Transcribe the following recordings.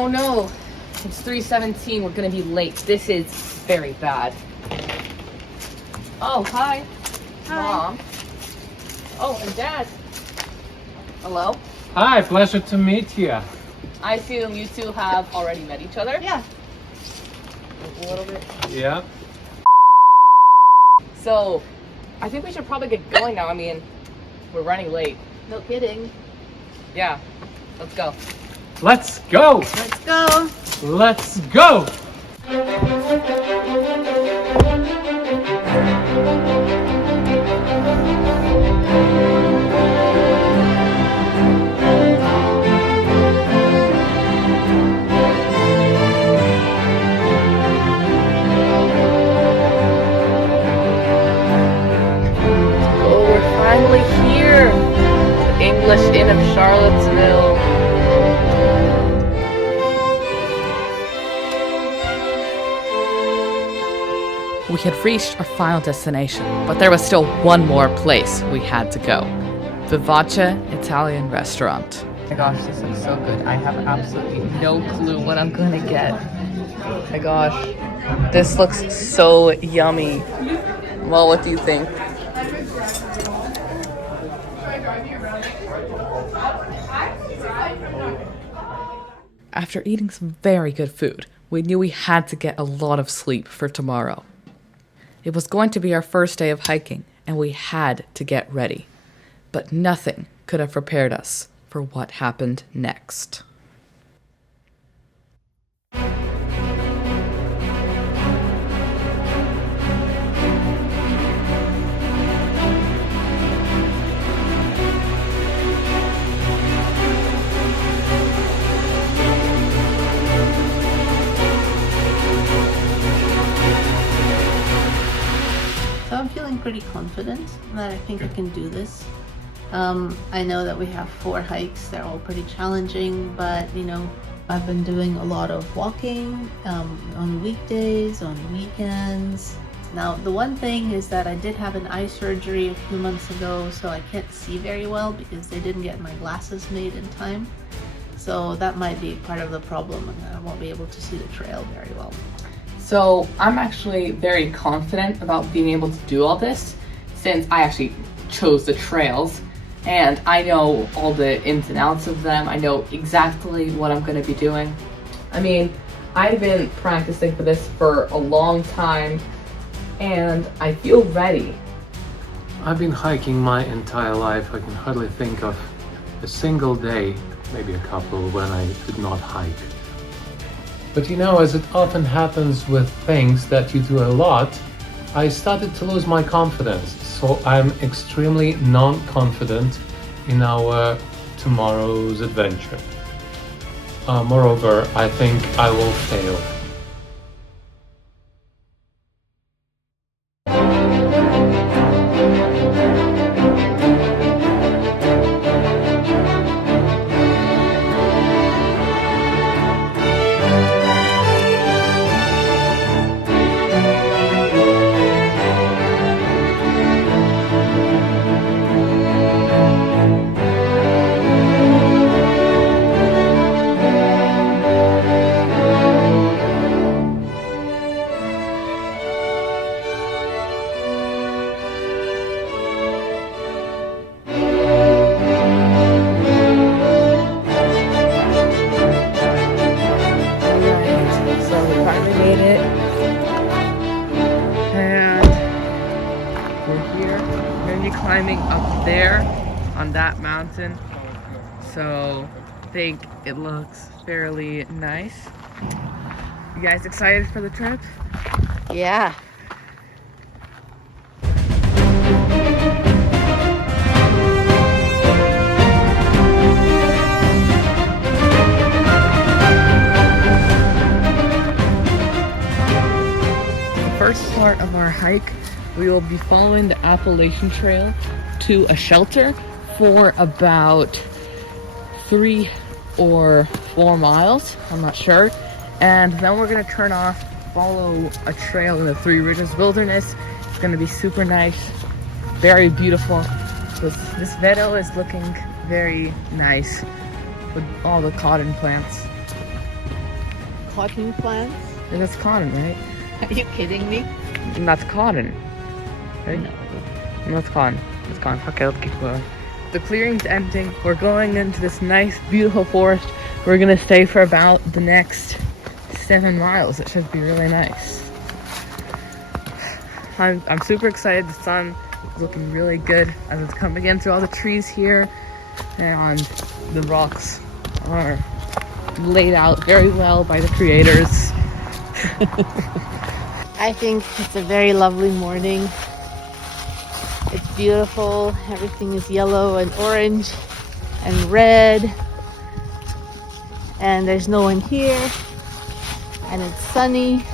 Oh no, it's 3:17. We're gonna be late. This is very bad. Oh, hi. Hi. Mom. Oh, and Dad. Hello. Hi, pleasure to meet you. I assume you two have already met each other? Yeah. A little bit. Yeah. So, I think we should probably get going now. I mean, we're running late. No kidding. Yeah, let's go. Let's go! Let's go. Let's go! Oh, we're finally here. The English Inn of Charlottesville. We had reached our final destination, but there was still one more place we had to go. Vivace Italian Restaurant. Oh my gosh, this looks so good. I have absolutely no clue what I'm gonna get. Oh my gosh, this looks so yummy. Well, what do you think? After eating some very good food, we knew we had to get a lot of sleep for tomorrow. It was going to be our first day of hiking, and we had to get ready. But nothing could have prepared us for what happened next. So I'm feeling pretty confident that I think I can do this. I know that we have 4 hikes. They're all pretty challenging, but you know, I've been doing a lot of walking on weekdays, on weekends. Now, the one thing is that I did have an eye surgery a few months ago, so I can't see very well because they didn't get my glasses made in time. So that might be part of the problem, and I won't be able to see the trail very well. So I'm actually very confident about being able to do all this since I actually chose the trails and I know all the ins and outs of them. I know exactly what I'm going to be doing. I mean, I've been practicing for this for a long time and I feel ready. I've been hiking my entire life. I can hardly think of a single day, maybe a couple, when I did not hike. But you know, as it often happens with things that you do a lot, I started to lose my confidence. So I'm extremely non-confident in our tomorrow's adventure. Moreover, I think I will fail. Climbing up there on that mountain, so I think it looks fairly nice. You guys excited for the trip? Yeah. The first part of our hike, we will be following the Appalachian Trail to a shelter for about 3 or 4 miles, I'm not sure. And then we're gonna turn off, follow a trail in the Three Ridges Wilderness. It's gonna be super nice, very beautiful. This meadow is looking very nice with all the cotton plants. cotton plants. And that's cotton, right? Are you kidding me? And that's cotton, right? No. And that's cotton. It's cotton. Okay, let's keep going. The clearing's ending. We're going into this nice, beautiful forest. We're gonna stay for about the next 7 miles. It should be really nice. I'm super excited. The sun is looking really good as it's coming in through all the trees here, and the rocks are laid out very well by the creators. I think it's a very lovely morning. It's beautiful. Everything is yellow and orange and red. And there's no one here. And it's sunny.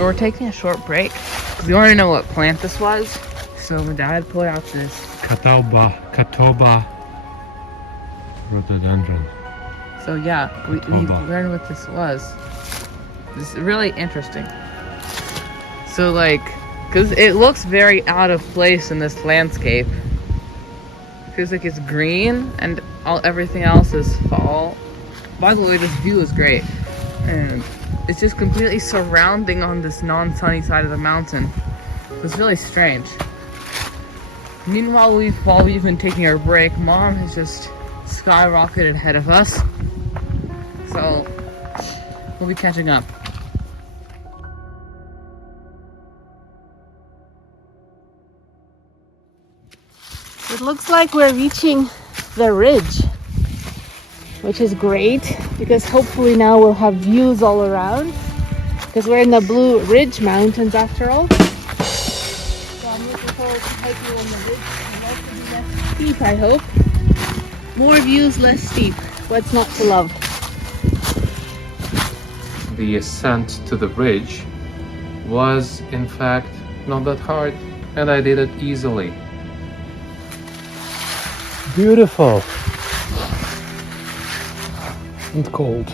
We're taking a short break because we want to know what plant this was. So my dad pulled out this Catawba rhododendron. So yeah, we learned what this was. This is really interesting. So like, because it looks very out of place in this landscape. It feels like it's green and everything else is fall. By the way, this view is great. And it's just completely surrounding on this non-sunny side of the mountain. It's really strange. Meanwhile, while we've been taking our break, Mom has just skyrocketed ahead of us. So we'll be catching up. It looks like we're reaching the ridge, which is great because hopefully now we'll have views all around because we're in the Blue Ridge Mountains after all. So I'm looking forward to hiking on the ridge. It's also be less steep, I hope. More views, less steep. What's not to love? The ascent to the ridge was, in fact, not that hard, and I did it easily. Beautiful. And cold.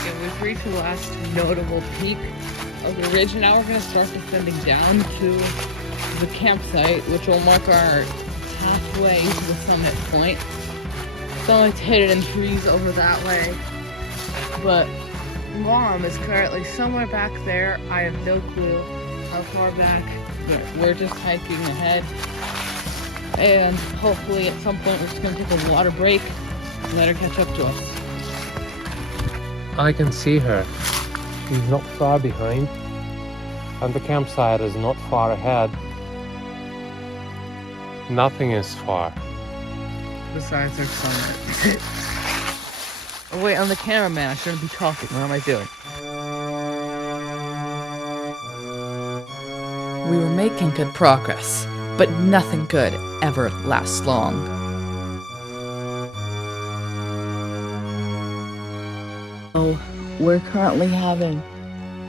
Okay, we've reached the last notable peak of the ridge, and now we're going to start descending down to the campsite, which will mark our halfway to the summit point. It's only hidden in trees over that way, but Mom is currently somewhere back there. I have no clue how far back, but we're just hiking ahead. And hopefully at some point we're just going to take a water break and let her catch up to us. I can see her. She's not far behind, and the campsite is not far ahead. Nothing is far. Besides our summit. Oh wait, I'm the cameraman. I shouldn't be talking. What am I doing? We were making good progress, but nothing good ever lasts long. So we're currently having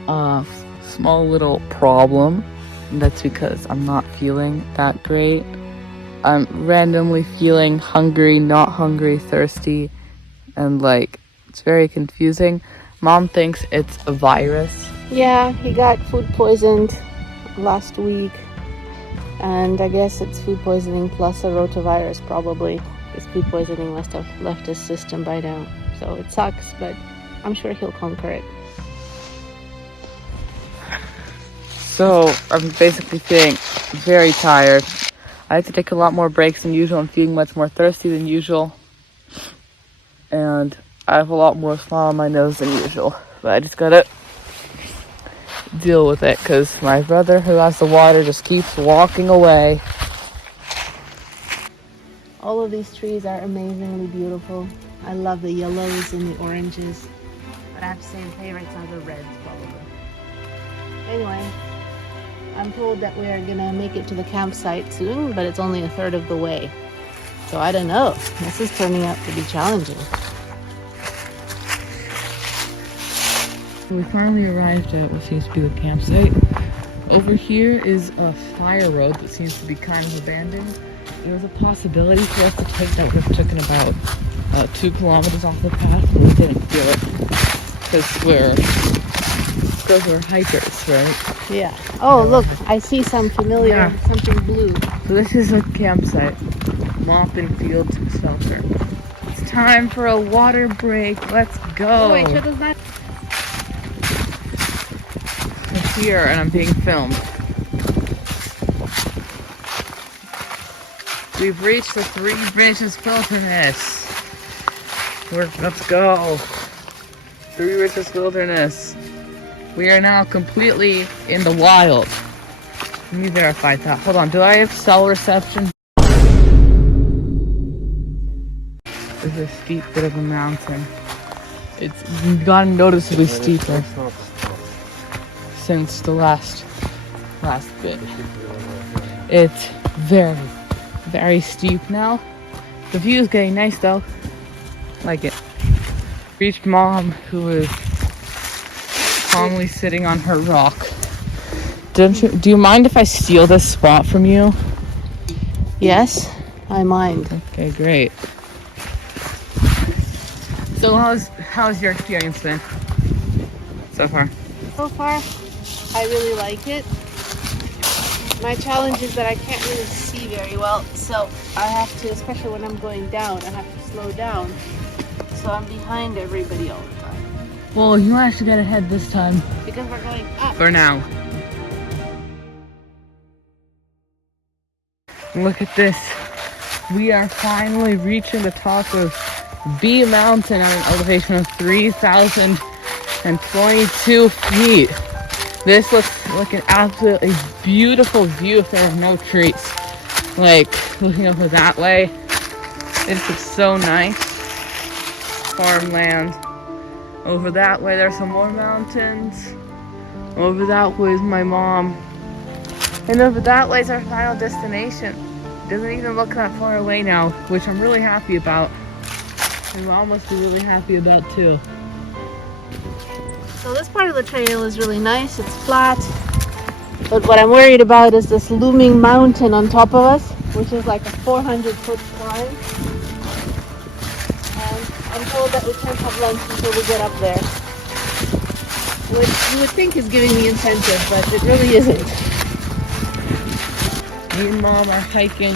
a small little problem. And that's because I'm not feeling that great. I'm randomly feeling hungry, not hungry, thirsty, and like it's very confusing. Mom thinks it's a virus. Yeah, he got food poisoned last week, and I guess it's food poisoning plus a rotavirus probably. His food poisoning must have left his system by now, so it sucks, but I'm sure he'll conquer it. So I'm basically feeling very tired. I have to take a lot more breaks than usual. I'm feeling much more thirsty than usual. And I have a lot more smile on my nose than usual. But I just gotta deal with it because my brother who has the water just keeps walking away. All of these trees are amazingly beautiful. I love the yellows and the oranges. But I have to say the favorites are the reds probably. Anyway, I'm told that we are gonna make it to the campsite soon, but it's only a third of the way. So I don't know. This is turning out to be challenging. We finally arrived at what seems to be the campsite. Over here is a fire road that seems to be kind of abandoned. there was a possibility for us to take that would have taken about 2 kilometers off the path, but we didn't do it because we're hikers, right? Yeah. Oh, look, I see some familiar, Yeah. something blue. So this is a campsite, Moppin Field Shelter. It's time for a water break. Let's go. Oh, wait, show those not. We're here and I'm being filmed. We've reached the Three Bridges Wilderness. Let's go. Three Bridges Wilderness. We are now completely in the wild. Let me verify that. Hold on, do I have cell reception? There's a steep bit of a mountain. It's gotten noticeably steeper since the last bit. It's very, very steep now. The view is getting nice though. Like it. Reached Mom, who is calmly sitting on her rock. Do you mind if I steal this spot from you? Yes, I mind. Okay, great. So how's your experience been so far? So far, I really like it. My challenge is that I can't really see very well, so I have to, especially when I'm going down, I have to slow down. So I'm behind everybody all the time. Well, you managed to get ahead this time. Because we're going up. For now. Look at this. We are finally reaching the top of B Mountain at an elevation of 3,022 feet. This looks like an absolutely beautiful view if there were no trees. Like, looking over that way, it looks so nice. Farmland. Over that way, there's some more mountains. Over that way is my mom. And over that way is our final destination. Doesn't even look that far away now, which I'm really happy about. And Mom must be really happy about too. So this part of the trail is really nice. It's flat. But what I'm worried about is this looming mountain on top of us, which is like a 400-foot climb. And I'm told that we can't have lunch until we get up there. Which you would think is giving me incentive, but it really isn't. Me and Mom are hiking.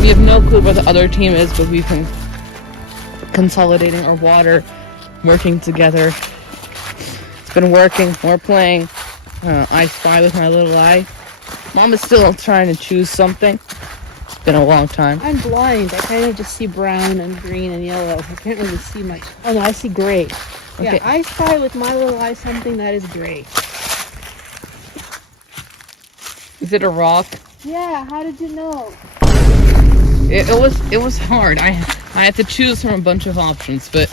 We have no clue where the other team is, but we've been consolidating our water, working together. It's been working. We're playing I Spy with my little eye. Mom is still trying to choose something. It's been a long time. I'm blind. I kind of just see brown and green and yellow. I can't really see much. Oh no, I see gray. Okay. Yeah, I spy with my little eye something that is gray. Is it a rock? Yeah, how did you know? It was hard. I had to choose from a bunch of options, but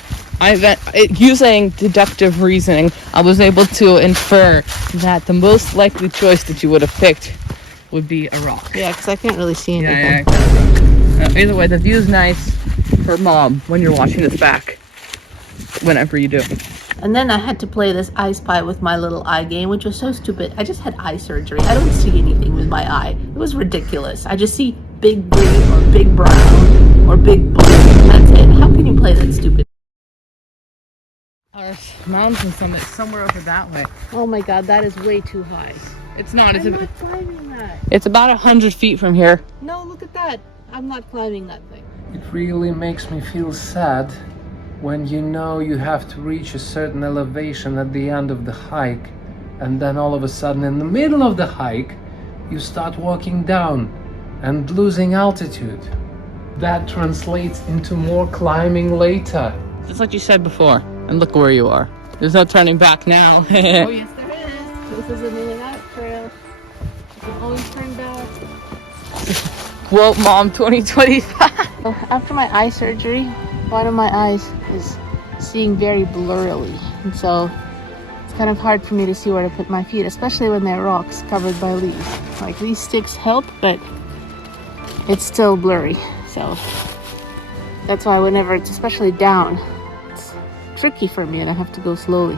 using deductive reasoning, I was able to infer that the most likely choice that you would have picked would be a rock. Yeah, because I can't really see anything. Yeah. Either way, the view's nice for Mom when you're watching this back. Whenever you do. And then I had to play this I Spy with my little eye game, which was so stupid. I just had eye surgery. I don't see anything with my eye. It was ridiculous. I just see big green or big brown or big blue. That's it. How can you play that stupid? Our mountain summit somewhere over that way. Oh my god, that is way too high. It's not. I'm not climbing that. It's about 100 feet from here. No, look at that. I'm not climbing that thing. It really makes me feel sad when you know you have to reach a certain elevation at the end of the hike, and then all of a sudden in the middle of the hike you start walking down and losing altitude. That translates into more climbing later. Just like you said before. And look where you are. There's no turning back now. Oh yes there is. This is an in and out trail. You can always turn back. Quote Mom 2025. After my eye surgery, one of my eyes is seeing very blurrily, and so it's kind of hard for me to see where to put my feet, especially when there are rocks covered by leaves. Like, these sticks help, but it's still blurry, so that's why whenever it's especially down, it's tricky for me and I have to go slowly.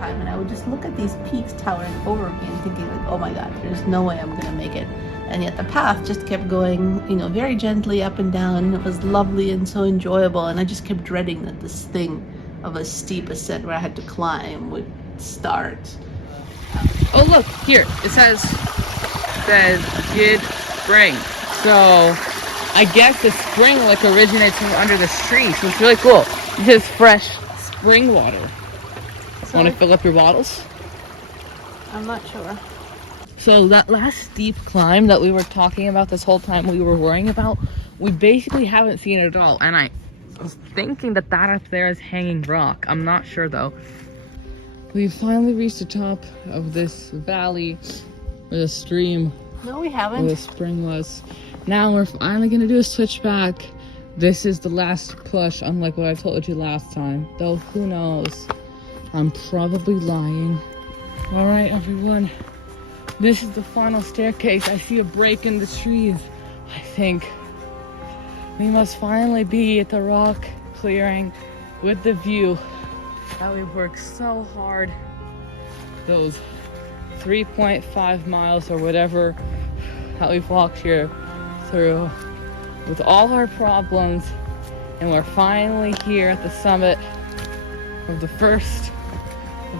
And I would just look at these peaks towering over me and thinking like, oh my god, there's no way I'm gonna make it. And yet the path just kept going, very gently up and down. It was lovely and so enjoyable. And I just kept dreading that this thing of a steep ascent where I had to climb would start. Oh look, here, it says Good Spring. So I guess the spring originates from under this tree, so it's really cool. This is fresh spring water. So Want to fill up your bottles? I'm not sure. So that last steep climb that we were talking about this whole time we were worrying about, we basically haven't seen it at all. And I was thinking that up there is Hanging Rock. I'm not sure though. We finally reached the top of this valley where the stream, No, we where haven't. the spring was. Now we're finally gonna do a switch back. This is the last push, unlike what I told you last time. Though who knows? I'm probably lying. All right, everyone. This is the final staircase. I see a break in the trees. I think we must finally be at the rock clearing with the view that we worked so hard those 3.5 miles or whatever that we've walked here through with all our problems, and we're finally here at the summit of the first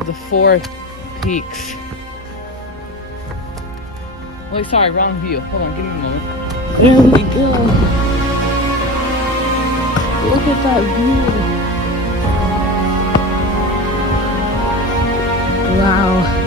of the 4 peaks. Oh, sorry, wrong view. Hold on, give me a moment. There we go. Look at that view. Wow.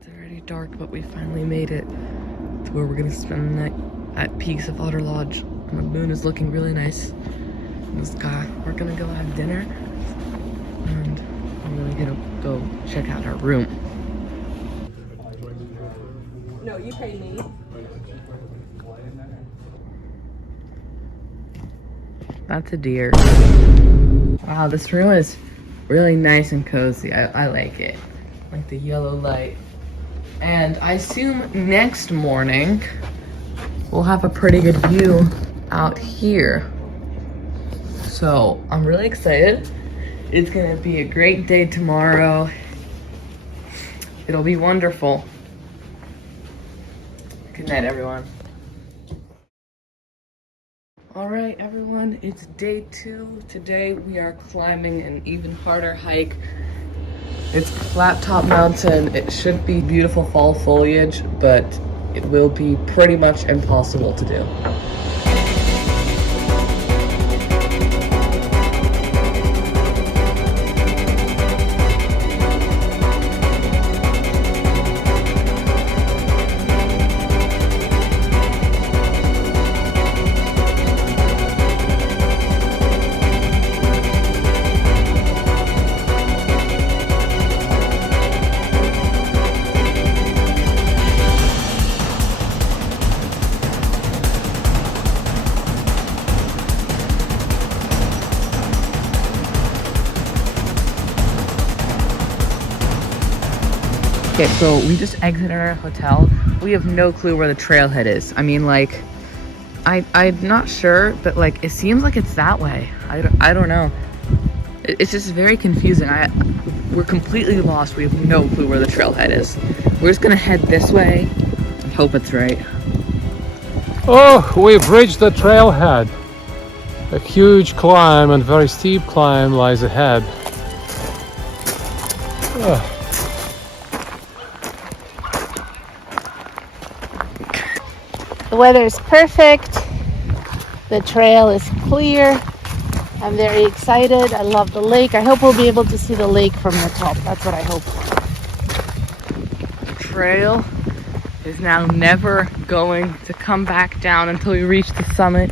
It's already dark, but we finally made it to where we're gonna spend the night at Peaks of Otter Lodge. And the moon is looking really nice in the sky. We're gonna go have dinner, and I'm really gonna go check out our room. No, you pay me. That's a deer. Wow, this room is really nice and cozy. I like it. Like the yellow light. And I assume next morning we'll have a pretty good view out here. So I'm really excited. It's gonna be a great day tomorrow. It'll be wonderful. Good night, everyone. All right, everyone, it's day 2. Today we are climbing an even harder hike. It's Flat Top Mountain. It should be beautiful fall foliage, but it will be pretty much impossible to do. Okay, so we just exited our hotel. We have no clue where the trailhead is. I mean, like, I'm not sure, but like, it seems like it's that way. I don't know. It's just very confusing. We're completely lost. We have no clue where the trailhead is. We're just gonna head this way and hope it's right. Oh, we've reached the trailhead. A huge climb and very steep climb lies ahead. Ugh. The weather is perfect. The trail is clear. I'm very excited. I love the lake. I hope we'll be able to see the lake from the top. That's what I hope. The trail is now never going to come back down until we reach the summit.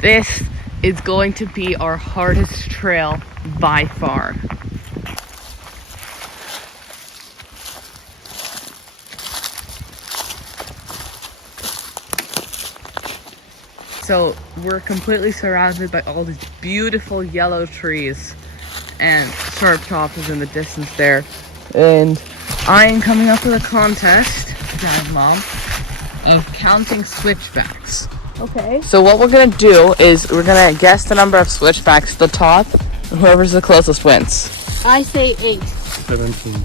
This is going to be our hardest trail by far. So we're completely surrounded by all these beautiful yellow trees, and Sharp Top is in the distance there. And I am coming up with a contest, Dad, Mom, of counting switchbacks. Okay. So what we're gonna do is we're gonna guess the number of switchbacks to the top, and whoever's the closest wins. I say 8. 17.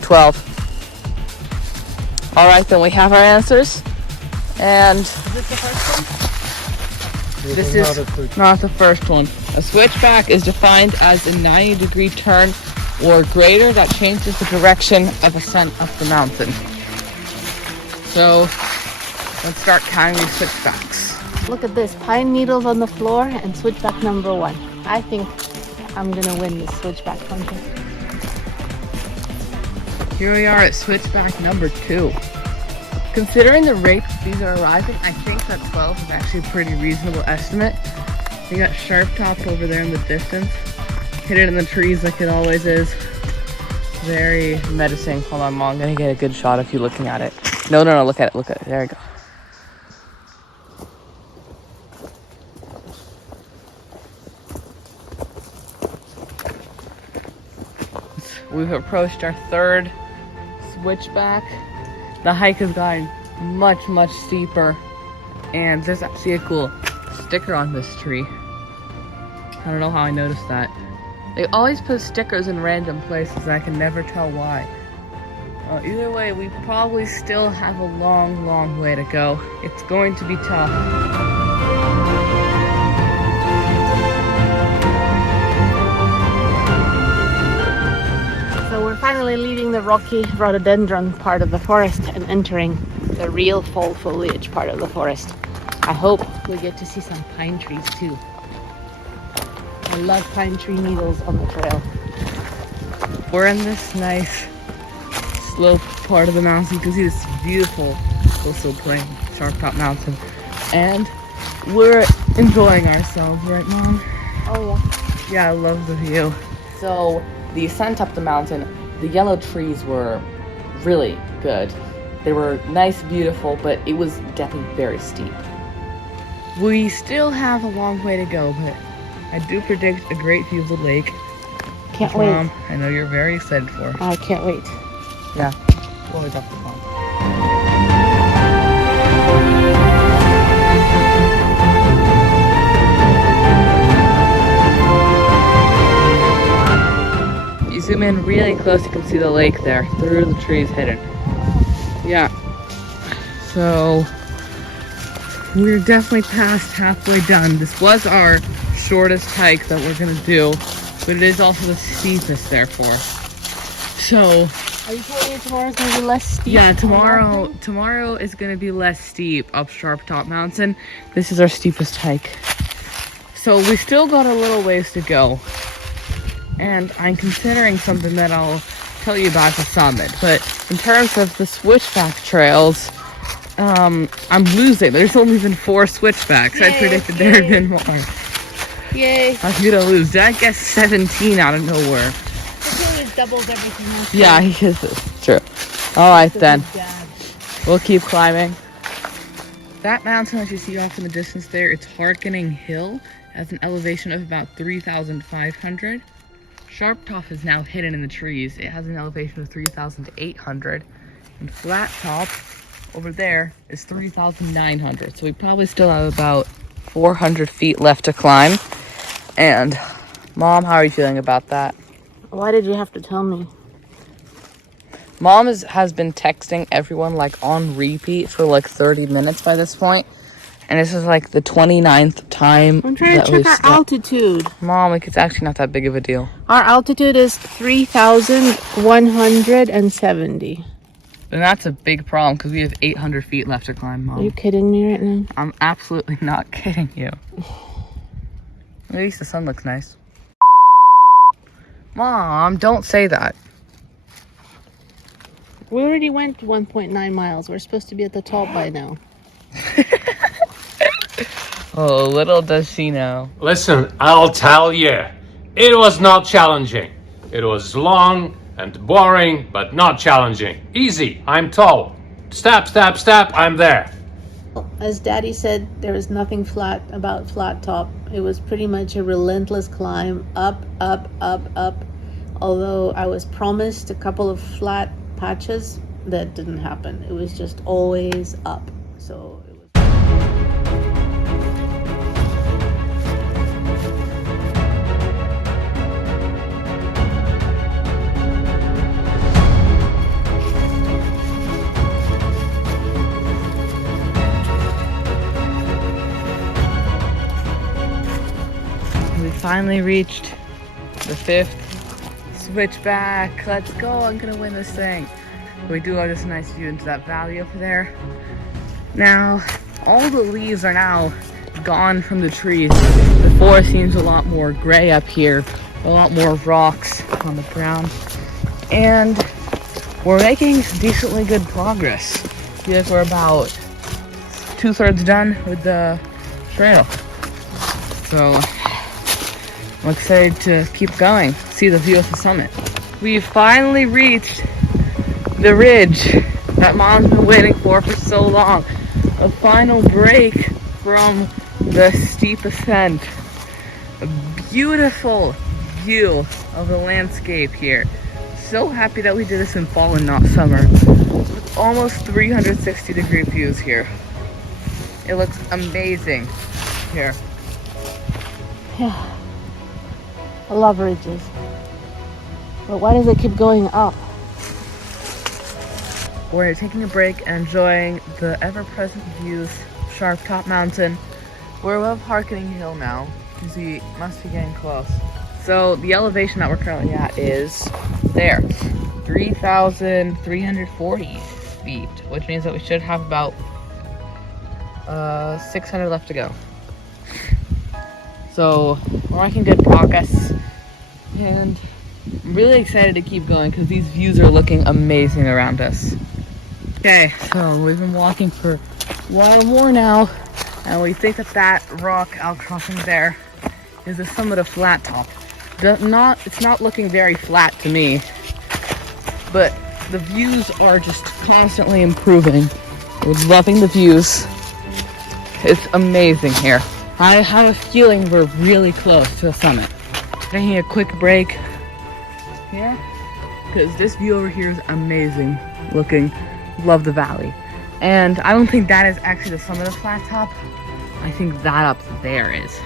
12. All right, then we have our answers, and Is this the first one? this is not the first one. A switchback is defined as a 90-degree turn or greater that changes the direction of ascent up the mountain. So let's start counting these switchbacks. Look at this. Pine needles on the floor and switchback number 1. I think I'm gonna win this switchback contest. Here we are at switchback number 2. Considering the rate these are arriving, I think that 12 is actually a pretty reasonable estimate. We got Sharp Top over there in the distance, hidden in the trees like it always is. Very menacing. Hold on, Mom, I'm gonna get a good shot of you looking at it. No, look at it, there we go. We've approached our third switchback. The hike has gotten much steeper, and there's actually a cool sticker on this tree. I don't know how I noticed that. They always put stickers in random places, and I can never tell why. Either way, we probably still have a long way to go. It's going to be tough. So we're finally leaving the rocky rhododendron part of the forest and entering the real fall foliage part of the forest. I hope we get to see some pine trees too. I love pine tree needles on the trail. We're in this nice slope part of the mountain. You can see this beautiful coastal plain, Sharp Top Mountain, and we're enjoying ourselves, right, Mom? Oh Yeah, I love the view. So the ascent up the mountain, the yellow trees were really good. They were nice, beautiful, but it was definitely very steep. We still have a long way to go, but I do predict a great view of the lake. Can't which, wait. Mom, I know you're very excited for. I can't wait. Yeah, well, definitely, Mom. You zoom in really close, you can see the lake there through the trees hidden. Yeah. So we're definitely past halfway done. This was our shortest hike that we're gonna do, but it is also the steepest, therefore. So Are you telling me tomorrow's gonna be less steep? yeah, tomorrow is gonna be less steep up Sharp Top Mountain. This is our steepest hike. So we still got a little ways to go. And I'm considering something that I'll tell you about the summit. But in terms of the switchback trails, I'm losing. There's only been 4 switchbacks. I predicted there had been more. Yay. I'm gonna lose. Did I guess 17 out of nowhere? This always doubles everything else. Yeah, he is. True. Alright then. We'll keep climbing. That mountain that you see off in the distance there, it's Harkening Hill. Has an elevation of about 3,500. Sharp Top is now hidden in the trees. It has an elevation of 3,800, and Flat Top over there is 3,900. So we probably still have about 400 feet left to climb. And Mom, how are you feeling about that? Why did you have to tell me? Mom has been texting everyone like on repeat for like 30 minutes by this point. And this is like the 29th time. I'm trying to check our altitude. Mom, like it's actually not that big of a deal. Our altitude is 3,170. And that's a big problem because we have 800 feet left to climb, Mom. Are you kidding me right now? I'm absolutely not kidding you. At least the sun looks nice. Mom, don't say that. We already went 1.9 miles. We're supposed to be at the top by now. Oh, little does she know. Listen, I'll tell you, it was not challenging. It was long and boring, but not challenging. Easy, I'm tall. Step, step, step, I'm there. As Daddy said, there was nothing flat about Flat Top. It was pretty much a relentless climb, up, up, up, up. Although I was promised a couple of flat patches, that didn't happen. It was just always up. So it was... We finally reached the 5th switchback. Let's go, I'm gonna win this thing. We do have this nice view into that valley over there. Now, all the leaves are now gone from the trees. The forest seems a lot more gray up here, a lot more rocks on the ground. And we're making decently good progress. Because we're about 2/3 done with the trail. So I'm excited to keep going, see the view of the summit. We've finally reached the ridge that Mom's been waiting for so long. A final break from the steep ascent. A beautiful view of the landscape here. So happy that we did this in fall and not summer. With almost 360-degree views here. It looks amazing here. Yeah. I love ridges. But why does it keep going up? We're taking a break and enjoying the ever-present views of Sharp Top Mountain. We're above Harkening Hill now, because we must be getting close. So the elevation that we're currently at is there, 3,340 feet, which means that we should have about 600 left to go. So we're making good progress, and I'm really excited to keep going because these views are looking amazing around us. Okay, so we've been walking for a while more now, and we think that that rock outcropping there is the summit of Flat Top. It's not looking very flat to me, but the views are just constantly improving. We're loving the views. It's amazing here. I have a feeling we're really close to the summit. Taking a quick break here, because this view over here is amazing looking. Love the valley. And I don't think that is actually the summit of Flat Top. I think that up there is.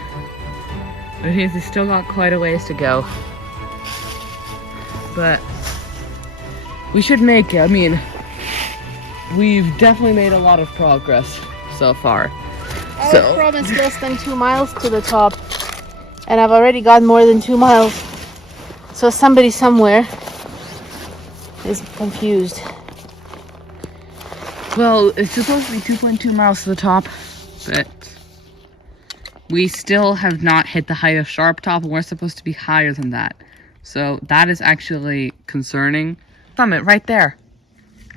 But he's still got quite a ways to go. But we should make it. I mean, we've definitely made a lot of progress so far. I was promised less than 2 miles to the top, and I've already gotten more than 2 miles. So somebody somewhere is confused. Well, it's supposed to be 2.2 miles to the top, but we still have not hit the height of Sharp Top, and we're supposed to be higher than that. So that is actually concerning. Summit right there.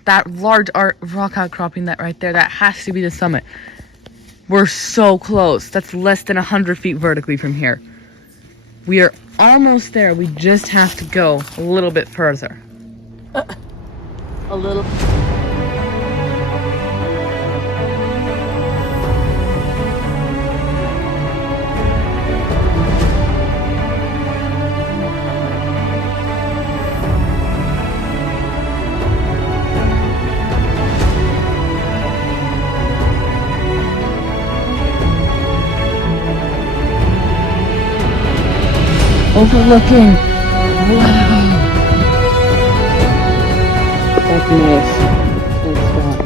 That large rock outcropping that right there, that has to be the summit. We're so close. That's less than 100 feet vertically from here. We are almost there. We just have to go a little bit further. A little. overlooking. Wow. That's nice. Nice spot.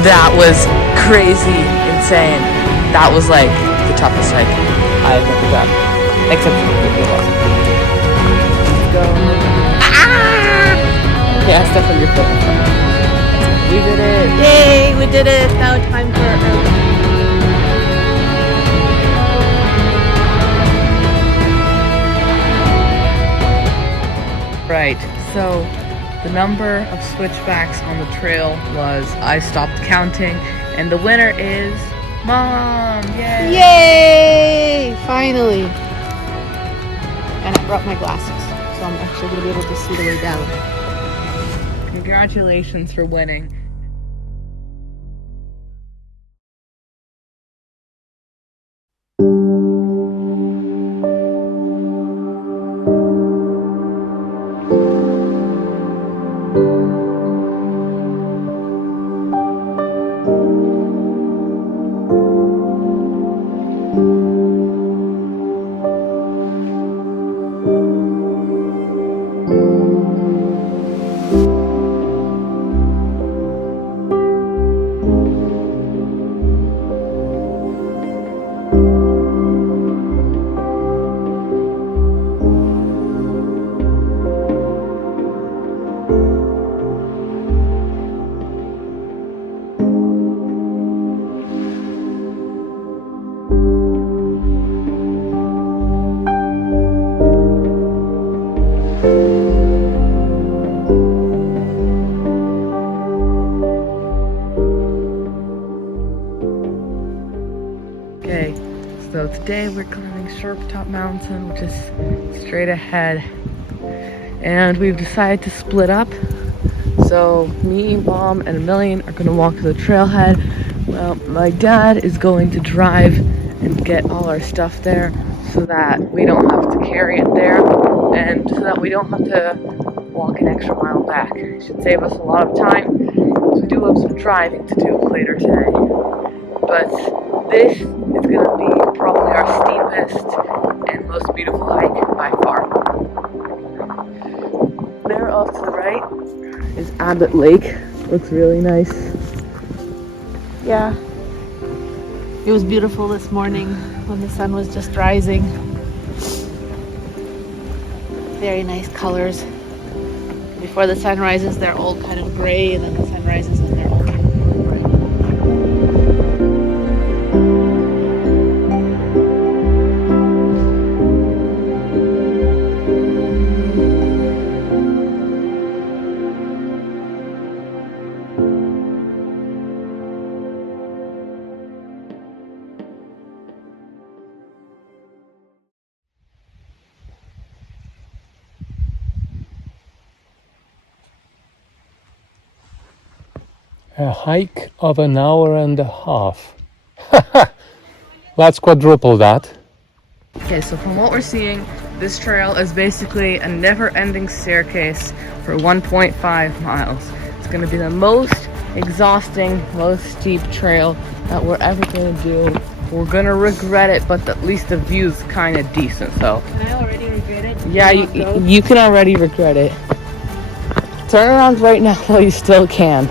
That was crazy, insane. That was like the toughest hike I've ever done. Except for the one. Let's go. Yeah, step on your foot. We did it. Yay, we did it. Now it's time for Right, so the number of switchbacks on the trail was, I stopped counting, and the winner is Mom! Yay! Yay! Finally. And I brought my glasses, so I'm actually going to be able to see the way down. Congratulations for winning. Okay, so today we're climbing Sharp Top Mountain, which is straight ahead. And we've decided to split up. So me, Mom, and Million are gonna walk to the trailhead. Well, my dad is going to drive and get all our stuff there so that we don't have to carry it there and so that we don't have to walk an extra mile back. It should save us a lot of time. We do have some driving to do later today. But this is going to be probably our steepest and most beautiful hike by far. There off to the right is Abbott Lake. Looks really nice. Yeah. It was beautiful this morning when the sun was just rising. Very nice colors. Before the sun rises, they're all kind of gray, and then the sun rises and they're all kind of brown. A hike of an hour and a half. Let's quadruple that. Okay, so from what we're seeing, this trail is basically a never-ending staircase for 1.5 miles. It's going to be the most exhausting, most steep trail that we're ever going to do. We're going to regret it, but at least the view's kind of decent, so. Can I already regret it? Yeah, you can already regret it. Turn around right now while you still can.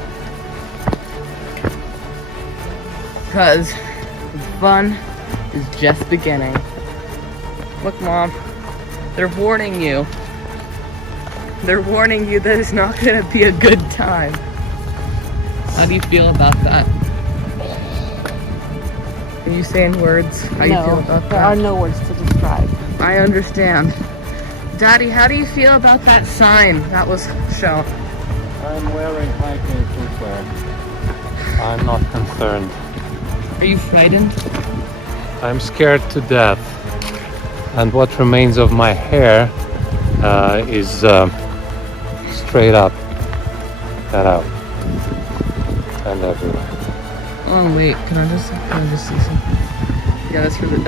Because the fun is just beginning. Look, Mom, they're warning you. They're warning you that it's not going to be a good time. How do you feel about that? Can you say in words how you feel about that? There are no words to describe. I understand. Daddy, how do you feel about that sign that was shown? I'm wearing hiking footwear. I'm not concerned. Are you frightened? I'm scared to death. And what remains of my hair is straight up, cut out, and everywhere. Oh wait, can I just see something? Yeah, that's for the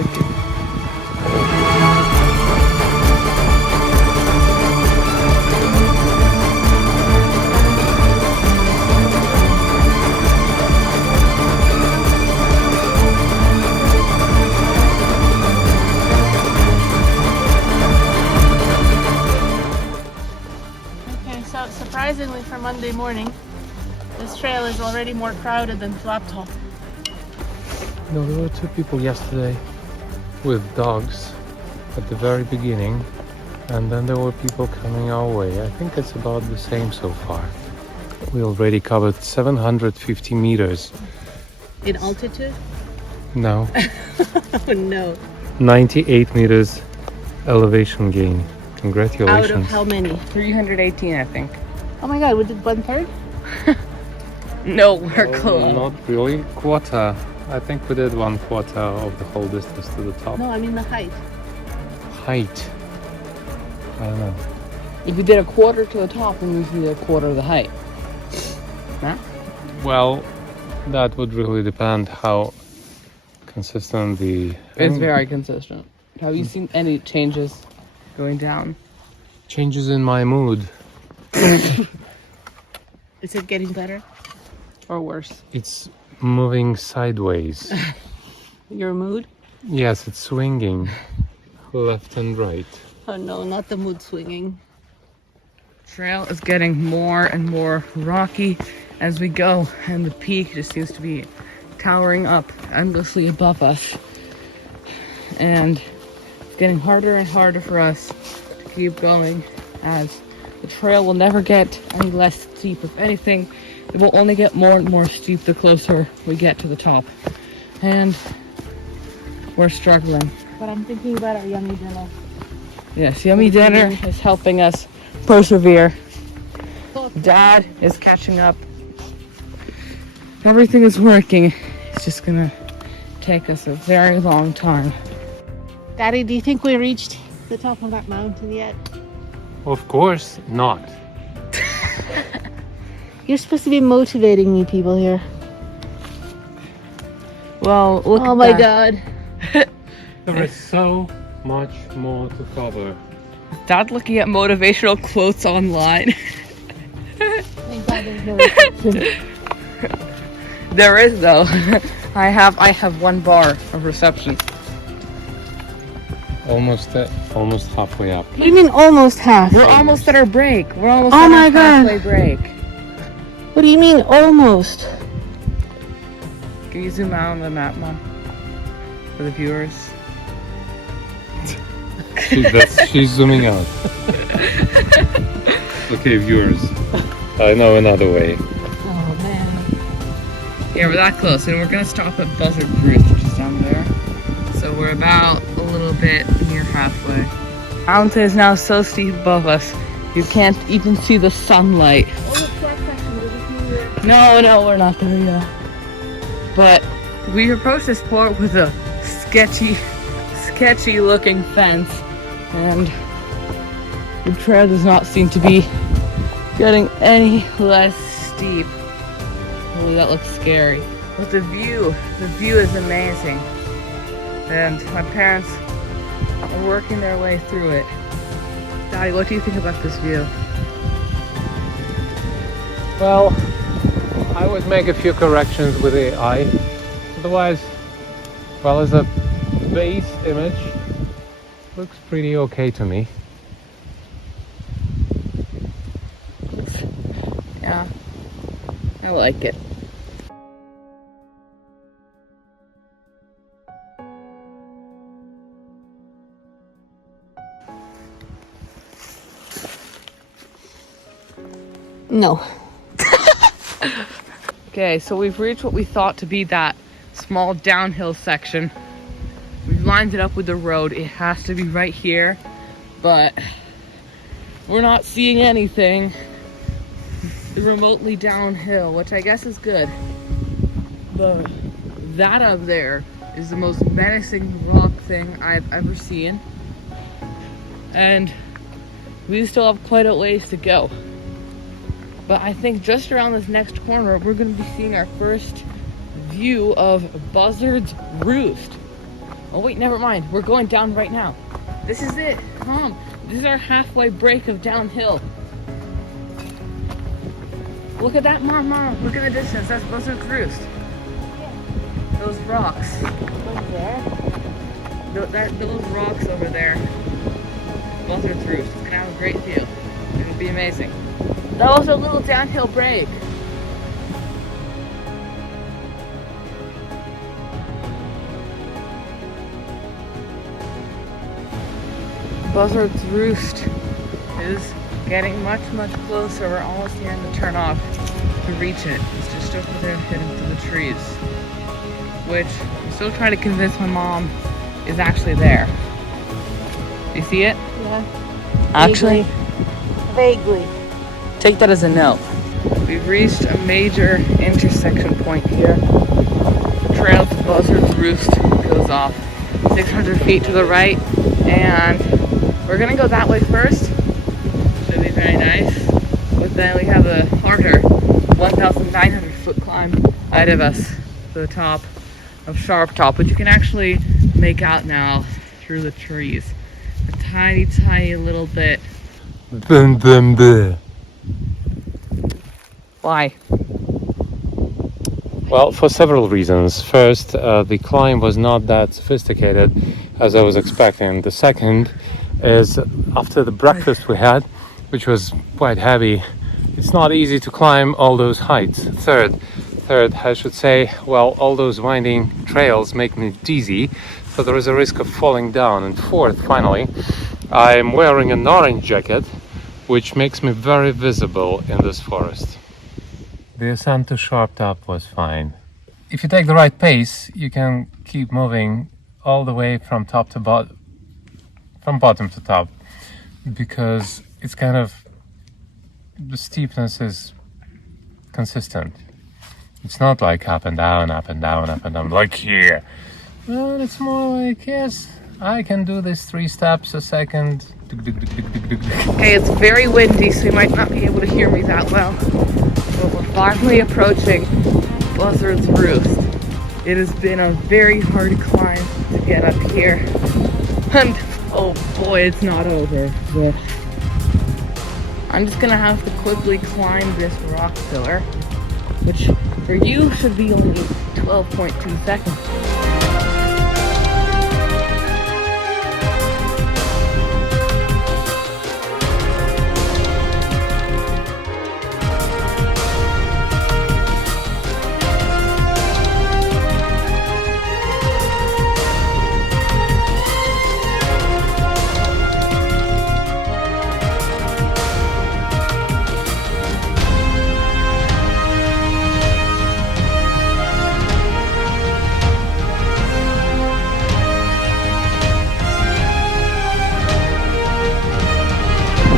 okay. Okay, so surprisingly for Monday morning, this trail is already more crowded than Flaptop. No, there were two people yesterday with dogs at the very beginning, and then there were people coming our way. I think it's about the same so far. We already covered 750 meters. In altitude? No, Oh no. 98 meters elevation gain. Out Congratulations. of how many? 318, I think. Oh my god, we did 1/3? No, we're Oh, close. not really. Quarter. I think we did 1/4 of the whole distance to the top. No, I mean the height. Height. I don't know. If you did a quarter to the top, then you did a quarter of the height. Huh? Well, that would really depend how consistent the... It's very consistent. Have you seen any changes going down? changes in my mood. Is it getting better or worse? It's moving sideways. Your mood? Yes, it's swinging left and right. Oh no, not the mood swinging. Trail is getting more and more rocky as we go, and the peak just seems to be towering up endlessly above us. And it's getting harder and harder for us to keep going, as the trail will never get any less steep. If anything, it will only get more and more steep the closer we get to the top. And we're struggling. But I'm thinking about our yummy dinner. Yes, Yummy Dinner is helping us persevere. Dad is catching up. Everything is working. It's just gonna take us a very long time. Daddy, do you think we reached the top of that mountain yet? Of course not. You're supposed to be motivating me people here. Well, look Oh at my that. god. There is so much more to cover. Dad looking at motivational quotes online. Thank god there's no reception. There is though. I have one bar of reception. Almost halfway up. What do you mean almost half? We're almost at our break. We're almost Oh at my our God. halfway break. What do you mean almost? Can you zoom out on the map, Mom? For the viewers. She's zooming out. Okay, viewers. I know another way. Oh man. Yeah, we're that close, and we're gonna stop at Buzzard Roost, which is down there. So we're about a little bit near halfway. Mountain is now so steep above us, you can't even see the sunlight. No, we're not there yet. But we approached this point with a sketchy looking fence, and the trail does not seem to be getting any less steep. Oh, that looks scary. But the view is amazing. And my parents are working their way through it. Daddy, what do you think about this view? Well, I would make a few corrections with AI. Otherwise, well, as a base image, looks pretty okay to me. Yeah, I like it. No. Okay, so we've reached what we thought to be that small downhill section. We've lined it up with the road. It has to be right here, but we're not seeing anything remotely downhill, which I guess is good. But that up there is the most menacing rock thing I've ever seen. And we still have quite a ways to go. But I think just around this next corner, we're going to be seeing our first view of Buzzard's Roost. Oh wait, never mind. We're going down right now. This is it. Mom, this is our halfway break of downhill. Look at that, Mom. Look at the distance. That's Buzzard's Roost. Those rocks. Over there. Those rocks over there. Buzzard's Roost. It's going to have a great view. It'll be amazing. That was a little downhill break. Buzzard's Roost is getting much closer. We're almost nearing the turn off to reach it. It's just over there hidden through the trees, which I'm still trying to convince my mom is actually there. Do you see it? Yeah. Actually? Vaguely. Take that as a no. We've reached a major intersection point here. The trail to Buzzard's Roost goes off 600 feet to the right, and we're gonna go that way first. Should be very nice. But then we have a harder 1,900 foot climb ahead of us to the top of Sharp Top, which you can actually make out now through the trees. A tiny little bit. Why? Well, for several reasons. First, the climb was not that sophisticated as I was expecting. The second is after the breakfast we had, which was quite heavy, it's not easy to climb all those heights. Third, I should say, well, all those winding trails make me dizzy, so there is a risk of falling down. And fourth, finally, I'm wearing an orange jacket, which makes me very visible in this forest. The ascent to Sharp Top was fine. If you take the right pace, you can keep moving all the way from top to bottom, from bottom to top, because it's kind of, the steepness is consistent. It's not like up and down, like here. Well, it's more like, yes, I can do this 3 steps a second. Okay, it's very windy, so you might not be able to hear me that well. But we're finally approaching Buzzard's Roost. It has been a very hard climb to get up here. And oh boy, it's not over. But I'm just gonna have to quickly climb this rock pillar, which for you should be only 12.2 seconds.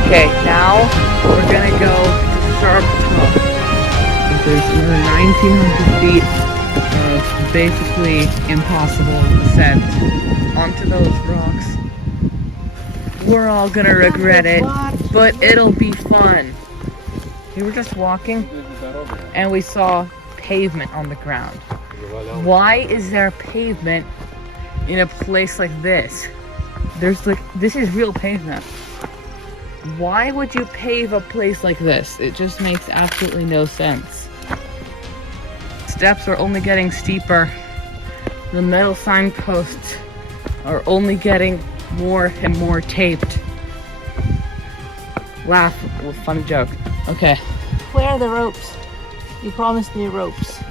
Okay, now we're gonna go to Sharp Top. There's another 1,900 feet of basically impossible descent onto those rocks. We're all gonna regret it, but it'll be fun. We were just walking and we saw pavement on the ground. Why is there pavement in a place like this? This is real pavement. Why would you pave a place like this? It just makes absolutely no sense. Steps are only getting steeper. The metal signposts are only getting more and more taped. Laugh, funny joke. Okay. Where are the ropes? You promised me ropes.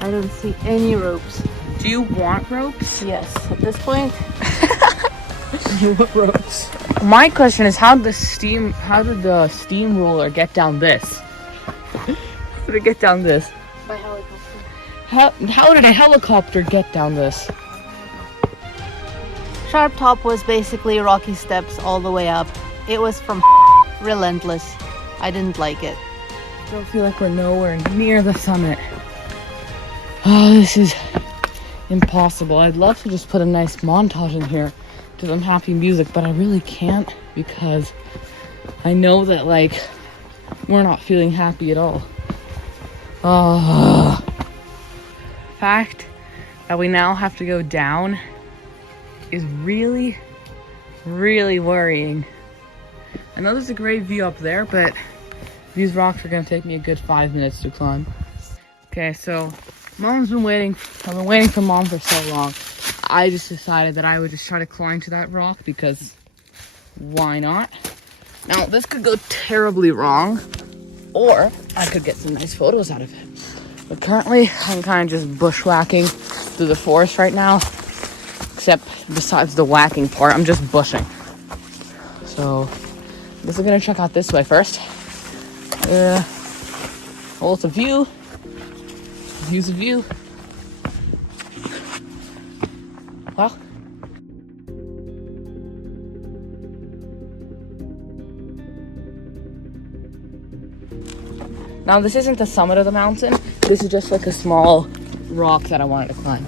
I don't see any ropes. Do you want ropes? Yes, at this point. Ropes. My question is, how did the steamroller get down this? How did it get down this? By helicopter. How did a helicopter get down this? Sharp Top was basically rocky steps all the way up. It was from relentless. I didn't like it. I don't feel like we're nowhere near the summit. Oh, this is impossible. I'd love to just put a nice montage in here to some happy music, but I really can't because I know that, like, we're not feeling happy at all. Fact that we now have to go down is really, really worrying. I know there's a great view up there, but these rocks are gonna take me a good 5 minutes to climb. Okay, so I've been waiting for Mom for so long. I just decided that I would just try to climb to that rock because why not? Now, this could go terribly wrong, or I could get some nice photos out of it. But currently, I'm kind of just bushwhacking through the forest right now. Except besides the whacking part, I'm just bushing. So, I guess we're gonna check out this way first. Oh, it's a view. Here's a view. Well. Now, this isn't the summit of the mountain. This is just like a small rock that I wanted to climb.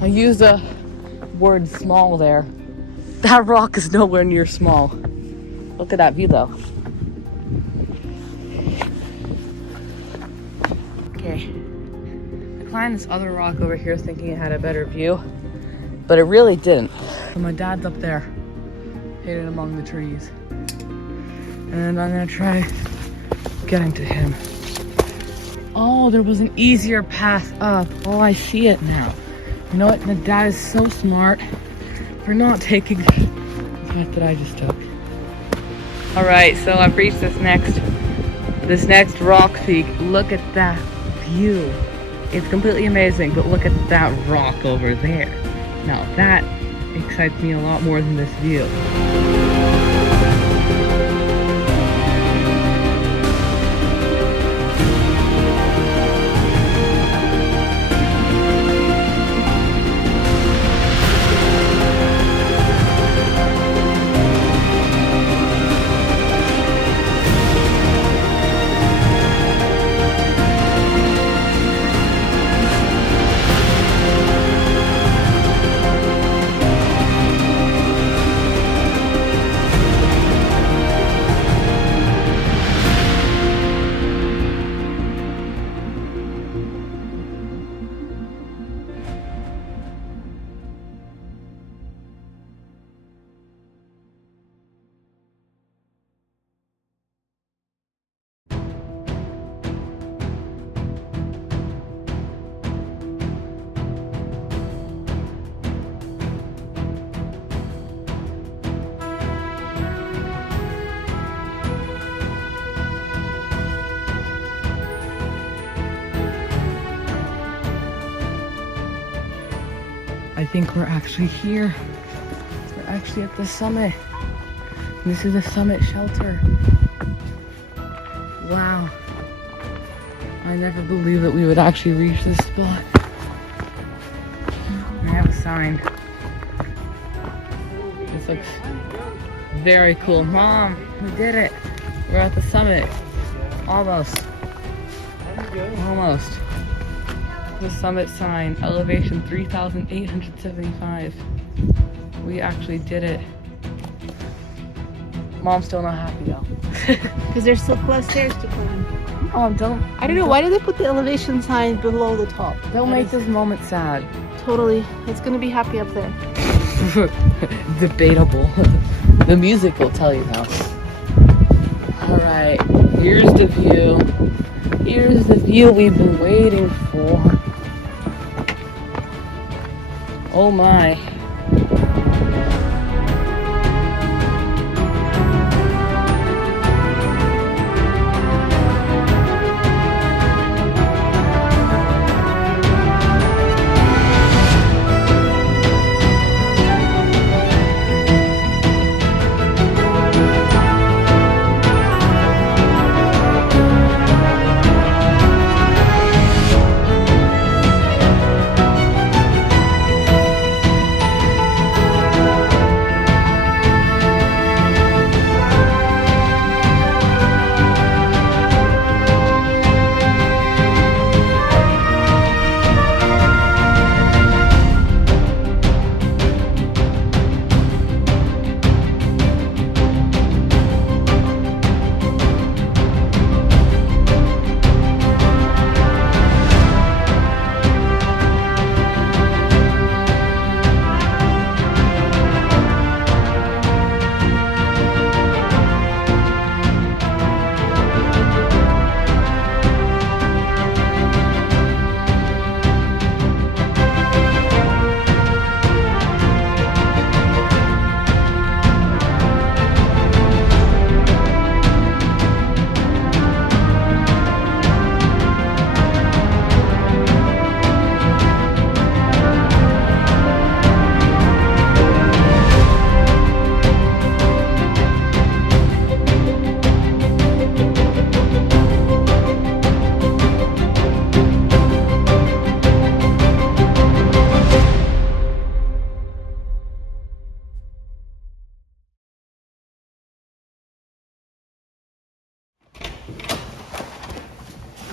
I use the word small there. That rock is nowhere near small. Look at that view though. Okay. I climbed this other rock over here thinking it had a better view, but it really didn't. So my dad's up there, hidden among the trees. And I'm gonna try getting to him. Oh, there was an easier path up. Oh, I see it now. You know what? My dad is so smart for not taking the path that I just took. All right, so I've reached this next rock peak. Look at that view. It's completely amazing, but look at that rock over there. Now that excites me a lot more than this view. I think we're actually here. We're actually at the summit. This is the summit shelter. Wow. I never believed that we would actually reach this spot. I have a sign. This looks very cool. Mom, we did it. We're at the summit. Almost. Almost. The summit sign, elevation 3,875. We actually did it. Mom's still not happy though. Because there's still stairs to climb. Oh, don't. I don't know, why did they put the elevation sign below the top? Don't That make is this moment sad. Totally. It's gonna be happy up there. Debatable. The music will tell you now. Alright, here's the view. Here's the view we've been waiting for. Oh my.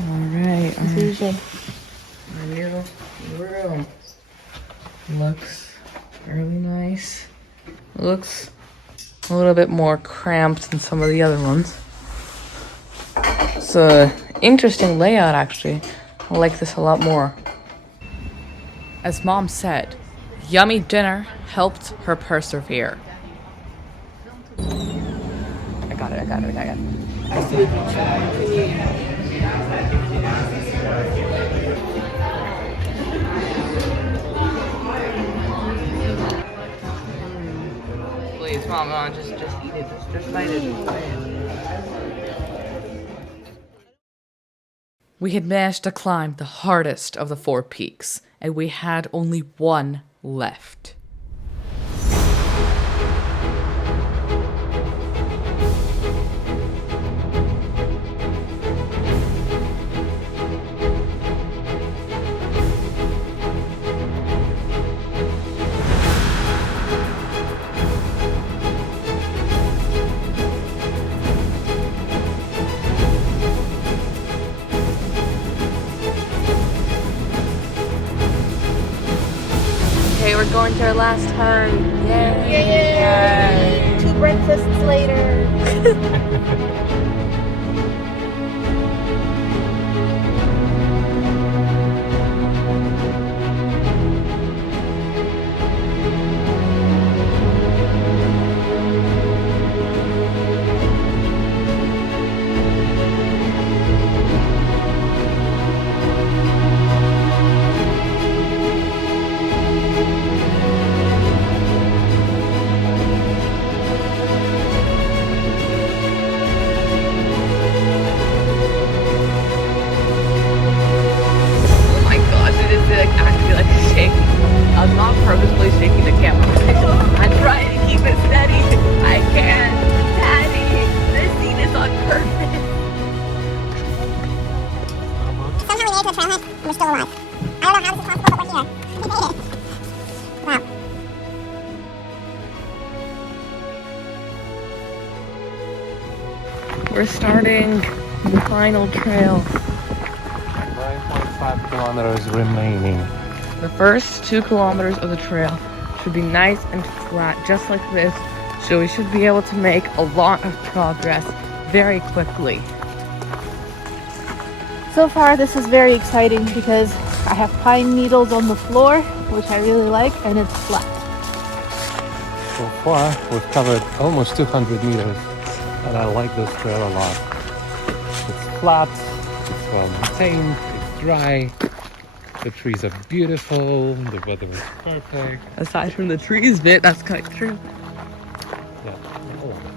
Alright, our new room looks really nice. Looks a little bit more cramped than some of the other ones. It's an interesting layout, actually. I like this a lot more. As Mom said, yummy dinner helped her persevere. I got it. Please, Mom, just eat it. Just bite it. We had managed to climb the hardest of the 4 peaks, and we had only one left. Okay, we're going to our last turn. Yay! 2 breakfasts later. Oh my gosh, it is like actually like shaking. I'm not purposely shaking the camera. I'm trying to keep it steady. I can't. Daddy, this scene is on purpose. Somehow we made it to a trailhead and we're still alive. I don't know how this is possible, but we're here. We made it. Wow. We're starting the final trail. 9.5 kilometers remaining. The first 2 kilometers of the trail should be nice and flat, just like this. So we should be able to make a lot of progress very quickly. So far, this is very exciting because I have pine needles on the floor, which I really like, and it's flat. So far, we've covered almost 200 meters, and I like this trail a lot. It's flat, it's well maintained, it's dry, the trees are beautiful, the weather is perfect. Aside from the trees bit, that's quite true. Yeah, I love it.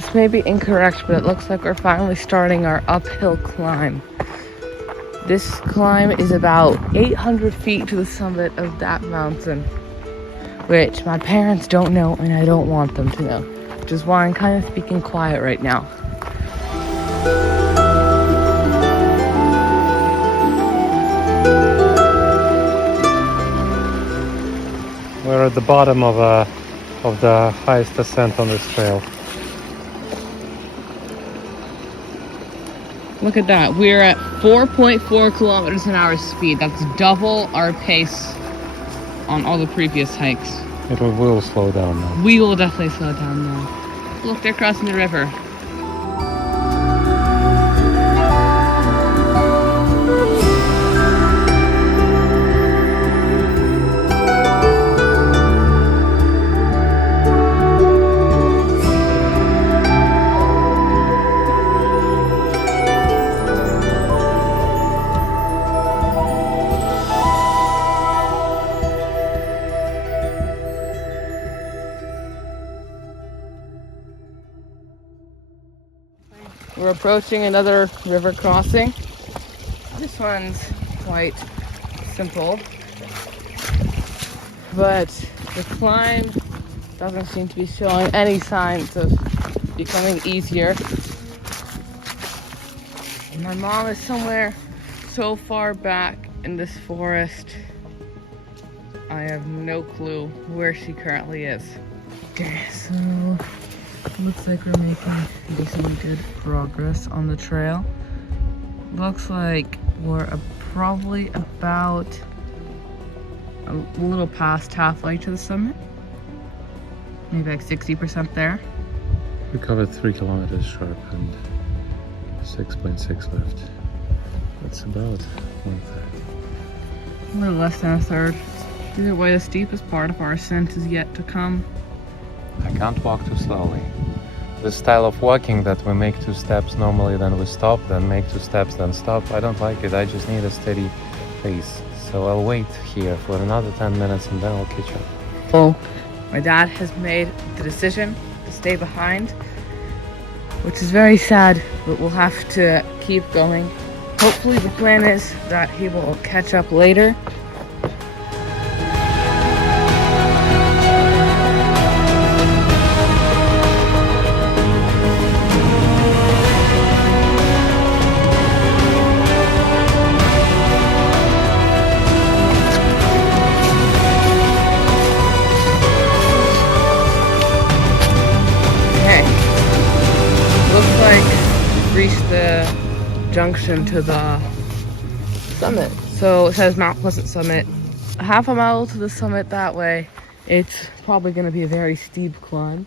This may be incorrect, but it looks like we're finally starting our uphill climb. This climb is about 800 feet to the summit of that mountain, which my parents don't know and I don't want them to know, which is why I'm kind of speaking quiet right now. We're at the bottom of the highest ascent on this trail. Look at that. We're at 4.4 kilometers an hour speed. That's double our pace on all the previous hikes. It will slow down now. We will definitely slow down now. Look, they're crossing the river. We're approaching another river crossing. This one's quite simple, but the climb doesn't seem to be showing any signs of becoming easier. My mom is somewhere so far back in this forest. I have no clue where she currently is. Okay, so looks like we're making decently good progress on the trail. Looks like we're probably about a little past halfway to the summit. Maybe like 60% there. We covered 3 kilometers sharp and 6.6 left. That's about 1/3. A little less than a third. Either way, the steepest part of our ascent is yet to come. I can't walk too slowly. The style of walking that we make 2 steps normally, then we stop, then make 2 steps, then stop, I don't like it. I just need a steady pace. So I'll wait here for another 10 minutes and then I'll catch up. So my dad has made the decision to stay behind, which is very sad, but we'll have to keep going. Hopefully the plan is that he will catch up later. Okay. Looks like we've reached the junction to the summit. So it says Mount Pleasant Summit. Half a mile to the summit that way. It's probably going to be a very steep climb.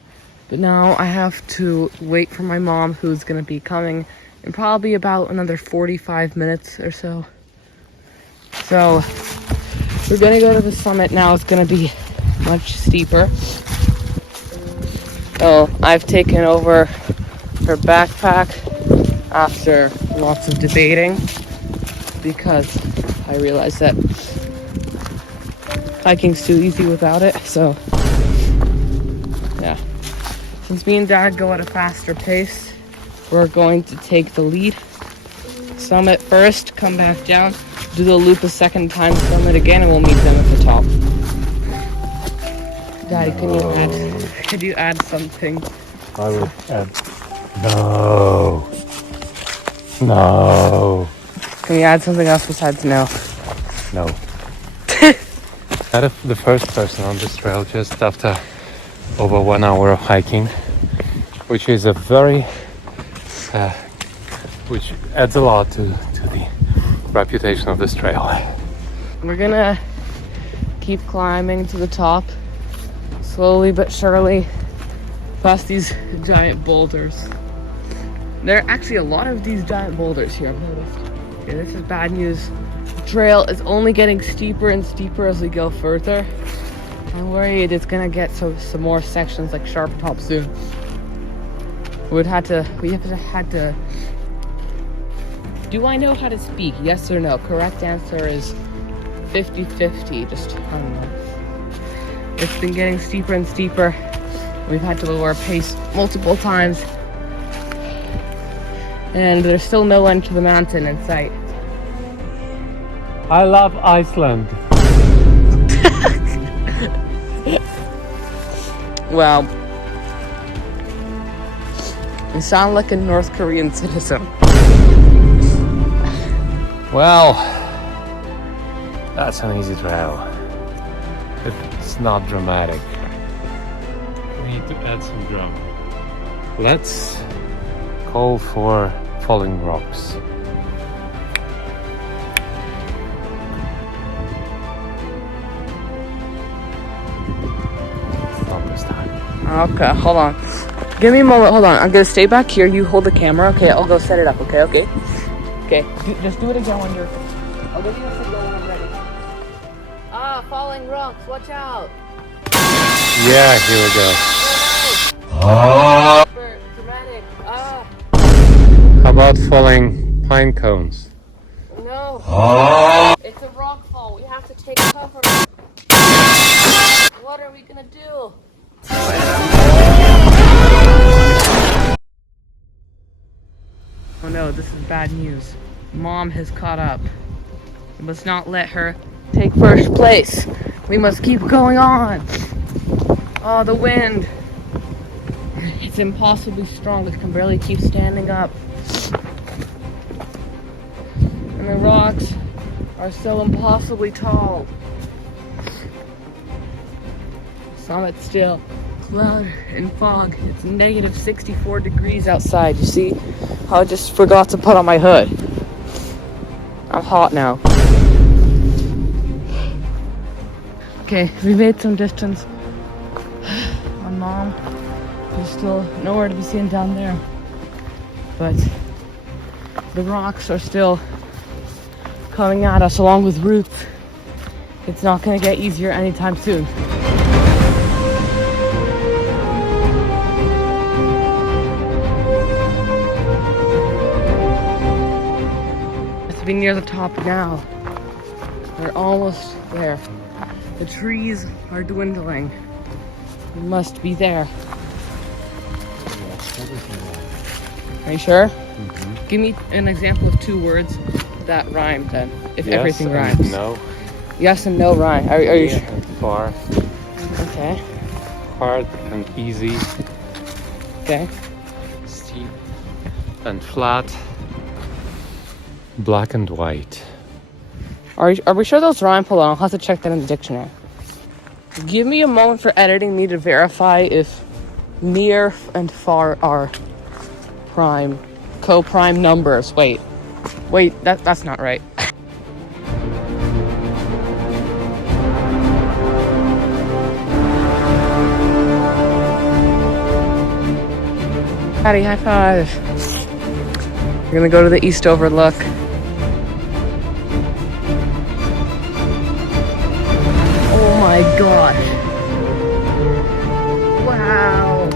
But now I have to wait for my mom, who's going to be coming in probably about another 45 minutes or so. So we're going to go to the summit now. It's going to be much steeper. So I've taken over her backpack after lots of debating because I realized that hiking's too easy without it. So yeah, since me and Dad go at a faster pace, we're going to take the lead. Summit first, come back down, do the loop a second time, summit again, and we'll meet them at the top. Daddy, could you add something? I would add. No. Can you add something else besides no? No. Not the first person on this trail just after over 1 hour of hiking, which is a very, which adds a lot to the reputation of this trail. We're gonna keep climbing to the top, slowly but surely, past these giant boulders. There are actually a lot of these giant boulders here, I've noticed. Okay, this is bad news. The trail is only getting steeper and steeper as we go further. I'm worried it's gonna get some more sections like Sharp Top soon. We have to. Do I know how to speak? Yes or no? Correct answer is 50-50. Just, I don't know. It's been getting steeper and steeper. We've had to lower our pace multiple times. And there's still no end to the mountain in sight. I love Iceland. Well, you sound like a North Korean citizen. Well, that's an easy trail. It's not dramatic. We need to add some drum. Let's call for falling rocks. Not this time. Okay, hold on. Give me a moment, hold on. I'm gonna stay back here. You hold the camera, okay? I'll go set it up, okay? Okay, just do it again when you're... I'll give you a signal when I'm ready. Ah, falling rocks, watch out! Yeah, here we go. Super dramatic. Ah, How about falling pine cones? no. It's a rock fall. We have to take cover. What are we gonna do? Oh no, this is bad news. Mom has caught up. We must not let her take first place. We must keep going on. Oh, the wind. It's impossibly strong. We can barely keep standing up. And the rocks are so impossibly tall. Summit still. Cloud and fog. It's negative 64 degrees outside. You see how I just forgot to put on my hood. I'm hot now. Okay, we made some distance. My mom is still nowhere to be seen down there. But the rocks are still coming at us along with roots. It's not going to get easier anytime soon. To be near the top now. We're almost there. The trees are dwindling. We must be there. Are you sure? Mm-hmm. Give me an example of 2 words that rhyme then, if Yes everything and rhymes. No. Yes and no rhyme. Are you Yeah, sure? and far. Okay. Hard and easy. Okay. Steep and flat. Black and white. Are we sure those rhyme? Hold on, I'll have to check that in the dictionary. Give me a moment for editing me to verify if near and far are co-prime numbers. Wait, Wait, that's not right. Patty, high five. We're gonna go to the East Overlook. Oh my gosh. Wow.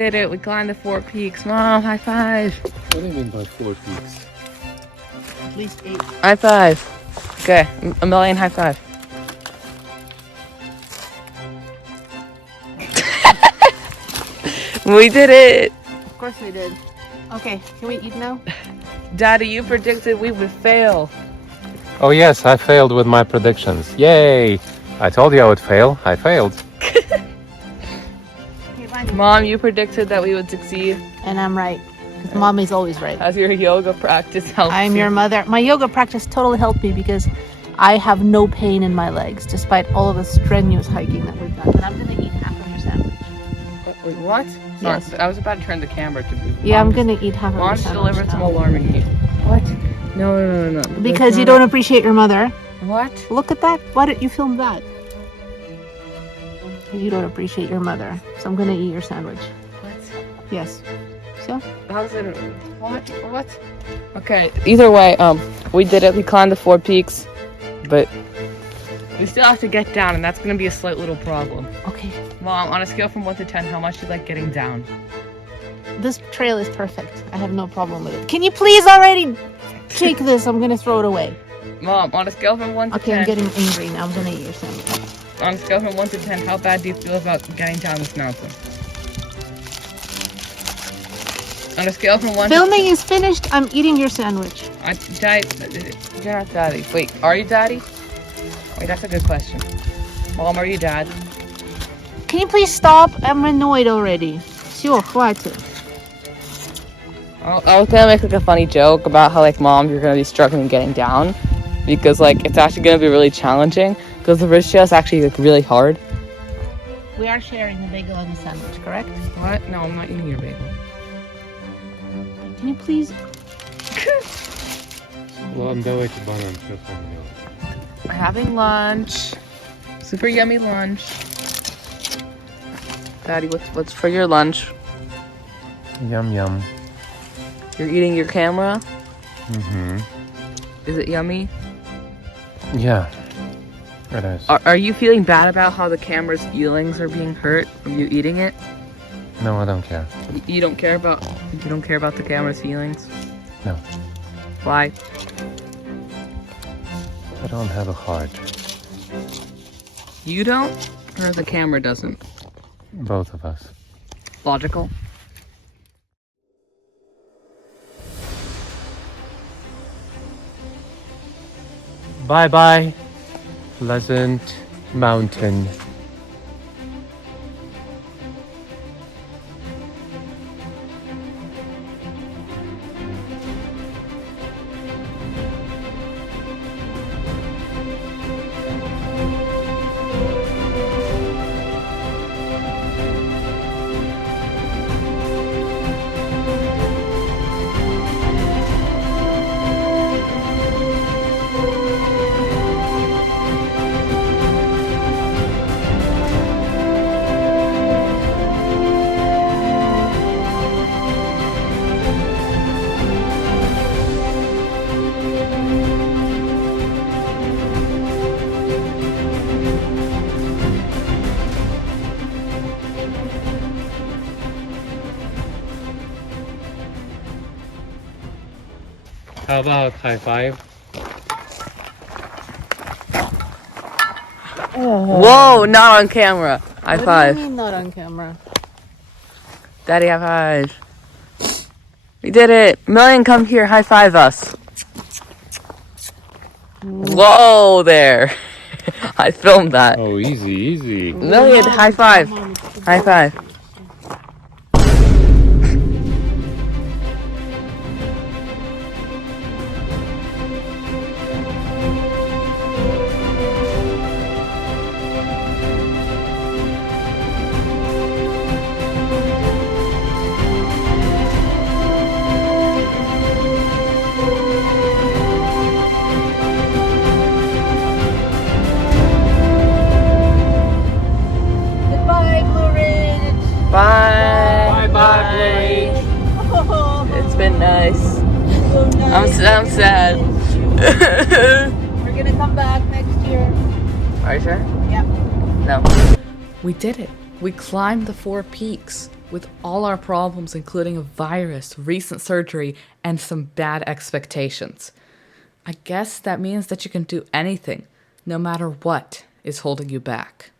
Did it, we climbed the 4 peaks. Mom, high five. What do you mean by 4 peaks? At least 8. High five. Okay, a million high five. We did it. Of course we did. Okay, can we eat now? Daddy, you predicted we would fail. Oh yes, I failed with my predictions. Yay! I told you I would fail. I failed. Mom, you predicted that we would succeed. And I'm right. Because mom is always right. As your yoga practice helps I'm you. your mother. My yoga practice totally helped me because I have no pain in my legs despite all of the strenuous hiking that we've done. And I'm going to eat half of your sandwich. Wait, what? Yes. Sorry, I was about to turn the camera to me. Yeah, I'm going to eat half of your Mom sandwich delivered some now. alarming news. What? No. Because you don't appreciate your mother. What? Look at that. Why didn't you film that? You don't appreciate your mother. So I'm going to eat your sandwich. What? Yes. So? How's it? What? Okay. Either way, we did it. We climbed the 4 peaks, but we still have to get down, and that's gonna be a slight little problem. Okay. Mom, on a scale from 1 to 10, how much do you like getting down? This trail is perfect. I have no problem with it. Can you please already take this? I'm going to throw it away. Mom, on a scale from 1 to Okay, 10. I'm getting angry now. I'm going to eat your sandwich. On a scale from 1 to 10, how bad do you feel about getting down this mountain? On a scale from 1 Filming is finished. I'm eating your sandwich. to... You're not daddy. Wait, are you daddy? Wait, that's a good question. Mom, are you dad? Can you please stop? I'm annoyed already. Все, хватит. I was gonna make like a funny joke about how like mom, you're gonna be struggling getting down because like it's actually gonna be really challenging because the ridge trail is actually like really hard. We are sharing the bagel and the sandwich, correct? What? No, I'm not eating your bagel. Can you please? Давайте банан, что с вами делать? We're having lunch. Super yummy lunch. Daddy, what's for your lunch? Yum yum. You're eating your camera? Mm-hmm. Is it yummy? Yeah, it is. Are you feeling bad about how the camera's feelings are being hurt from you eating it? No, I don't care. You don't care about the camera's feelings? No. Why? I don't have a heart. You don't? Or the camera doesn't? Both of us. Logical. Bye bye, Pleasant Mountain. How about high five? Whoa, not on camera. High What five. do you mean not on camera? Daddy, high five. We did it. Million, come here. High five us. Whoa there. I filmed that. Oh, easy. Million, high five. High five. Goodbye, Blue Ridge. Bye. Bye, Oh, It's been nice. so nice. I'm sad. We're gonna come back next year. Are you sure? Yep. No. We did it. We climbed the 4 peaks with all our problems, including a virus, recent surgery, and some bad expectations. I guess that means that you can do anything, no matter what is holding you back.